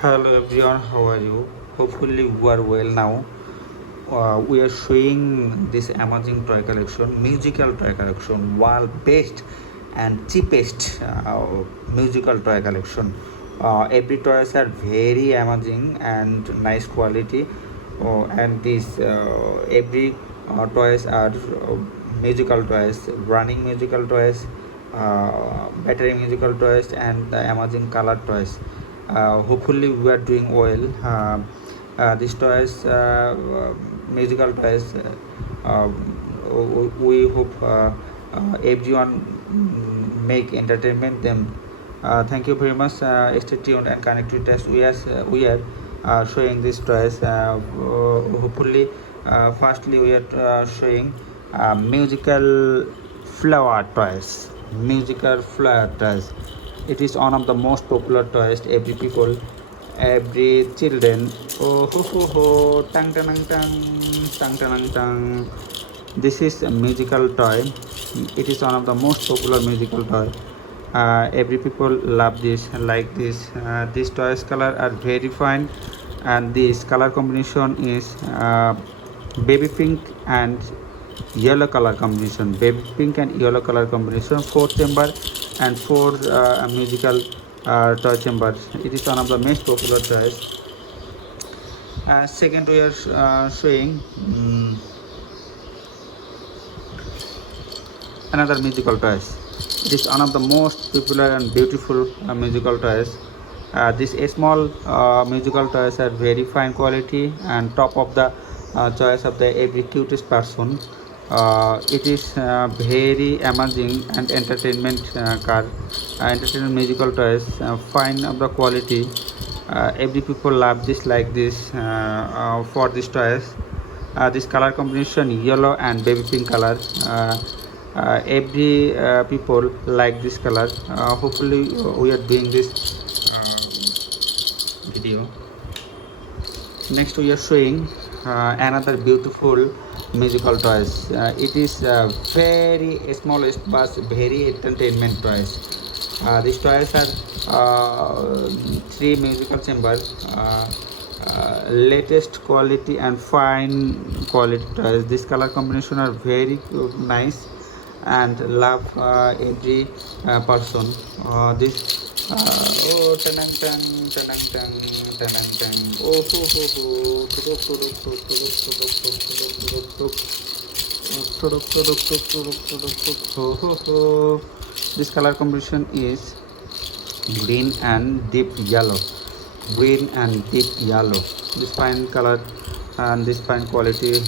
Hello everyone, how are you? Hopefully you are well now. We are showing this amazing toy collection, musical toy collection, world best and cheapest musical toy collection. Every toys are very amazing and nice quality, and these every toys are musical toys, running musical toys, battery musical toys, and the amazing color toys. Hopefully we are doing well. These toys, musical toys, uh, we hope everyone make entertainment them. Thank you very much. Stay tuned and connect with us. We are showing these toys. Hopefully, firstly we are showing musical flower toys. Musical flower toys. It is one of the most popular toys. Every people, every children. Oh ho ho ho! Tang tang tang tang tang tang. This is a musical toy. It is one of the most popular musical toy. Every people love this, like this. These toys color are very fine, and this color combination is baby pink and yellow color combination. Baby pink and yellow color combination. Four chamber and four musical toy chambers. It is one of the most popular toys. Second, we are showing. Another musical toys. It is one of the most popular and beautiful musical toys. These small musical toys are very fine quality and top of the choice of the every cutest person. It is very amazing and entertainment entertainment musical toys, fine of the quality. Every people love this like this for these toys. This color combination yellow and baby pink color. Every people like this color. Hopefully we are doing this video. Next we are showing another beautiful musical toys. It is very smallest but very entertainment toys. These toys are three musical chambers, latest quality and fine quality toys. This color combination are very nice and love every person. This oh tanang tang tanang tang tanang tang oh ho ho ho tuduk tuduk tuduk tuduk tuduk tuduk tuduk tuduk tuduk tuduk tuduk tuduk tuduk ho ho ho. This color combination is green and deep yellow. Green and deep yellow. This fine color and this fine quality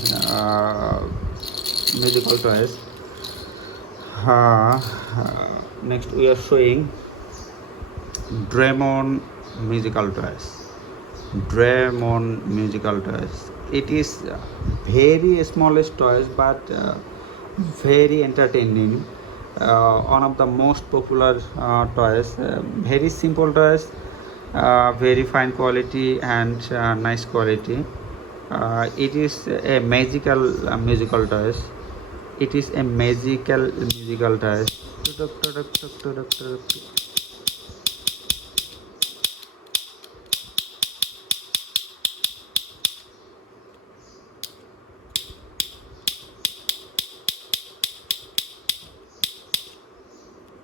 musical toys. Next we are showing Doraemon musical toys. Doraemon musical toys. It is very smallest toys but very entertaining. One of the most popular toys. Very simple toys, very fine quality and nice quality. It is a magical musical toys. It is a magical musical toys.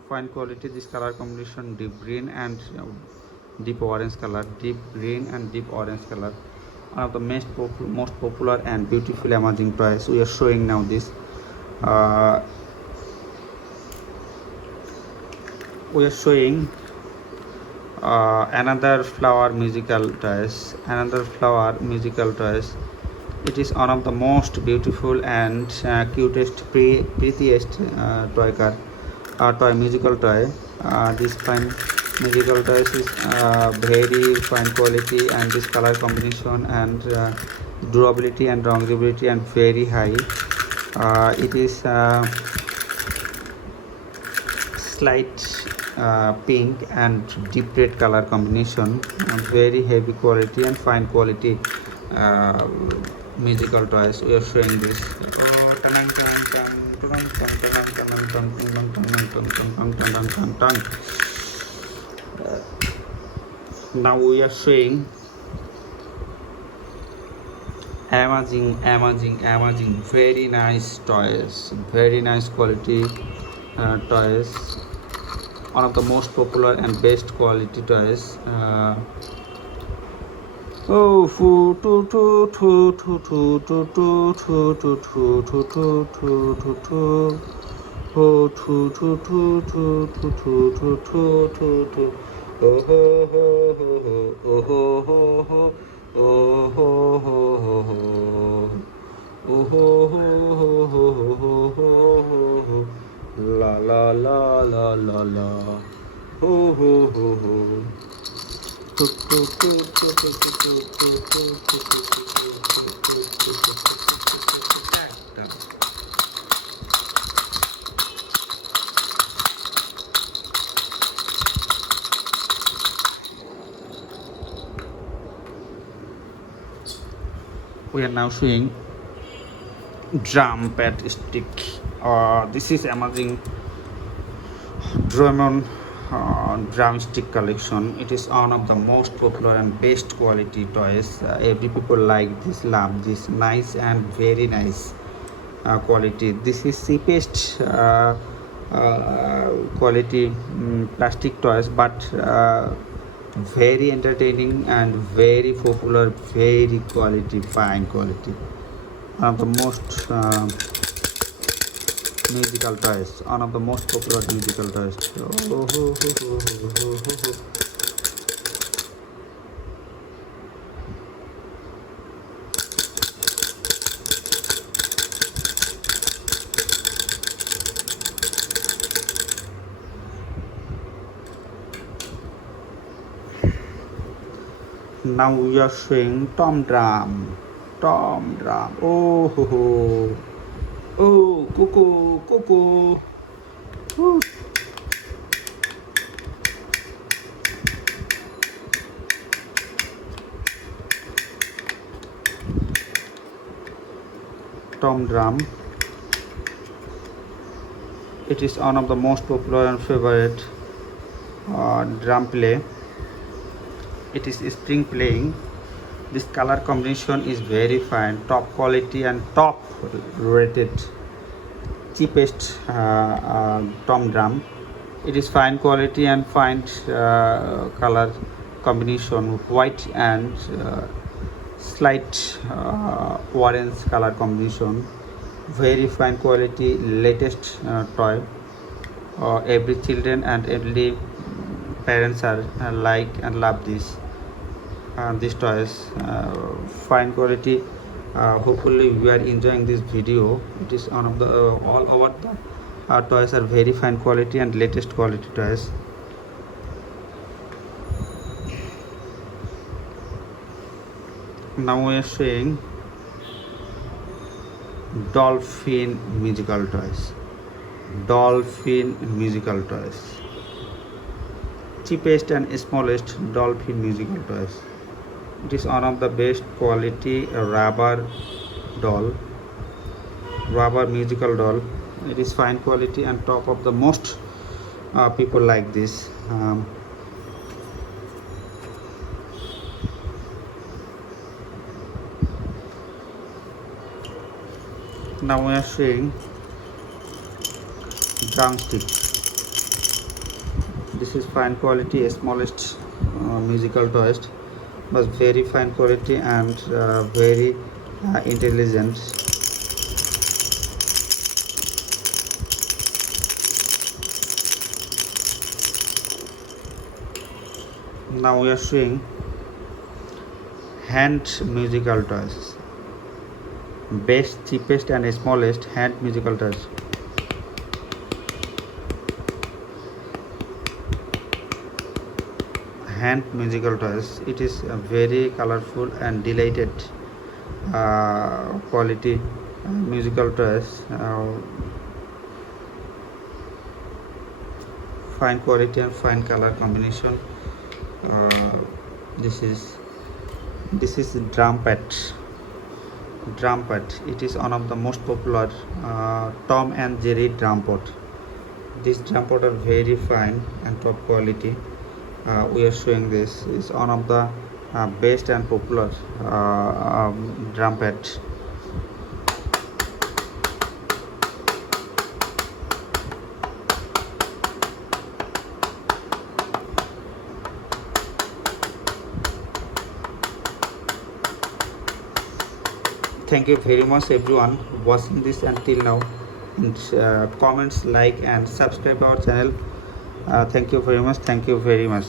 Fine quality. This color combination deep green and deep orange color. Deep green and deep orange color. One of the most popular and beautiful amazing toys. We are showing now this. We are showing another flower musical toys. Another flower musical toys. It is one of the most beautiful and cutest, prettiest toy musical toy. This fine musical toys is very fine quality and this color combination and durability and longevity and very high. It is slight pink and deep red color combination, very heavy quality and fine quality musical toys. We are showing this. Now we are showing amazing, very nice toys, very nice quality toys, one of the most popular and best quality toys. Oh, foo, to, oh, oh, oh, oh, oh, oh, la la la la la la, oh, oh, oh, oh. We are now showing drum pad stick. This is amazing Doraemon drumstick collection. It is one of the most popular and best quality toys. Every people like this, love this, nice and very nice quality. This is cheapest quality plastic toys, but very entertaining and very popular, very quality, fine quality. One of the most musical toys, one of the most popular musical toys. Now we are showing Tom Drum. Tom Drum. Oh, ho, ho. Oh, cuckoo, cuckoo. Ooh. Tom Drum. It is one of the most popular and favorite drum play. It is spring playing. This color combination is very fine, top quality and top rated, cheapest tom drum. It is fine quality and fine color combination, white and slight orange color combination. Very fine quality, latest toy. Every children and every parents are like and love these toys. Fine quality. Hopefully we are enjoying this video. It is one of the all our toys are very fine quality and latest quality toys. Now we are showing dolphin musical toys. Dolphin musical toys. Cheapest and smallest dolphin musical toys. It is one of the best quality rubber musical doll. It is fine quality and top of the most people like this. Now we are showing drumstick. This is fine quality, smallest musical toys, but very fine quality and very intelligent. Now we are showing hand musical toys. Best, cheapest and smallest hand musical toys. Hand musical toys. It is very colorful and delighted quality musical toys. Fine quality and fine color combination. This is drum pad. It is one of the most popular Tom and Jerry drum pot. These drum pot are very fine and top quality. we are showing this is one of the best and popular drum pad. Thank you very much everyone watching this until now. And, comments, like and subscribe our channel. Thank you very much.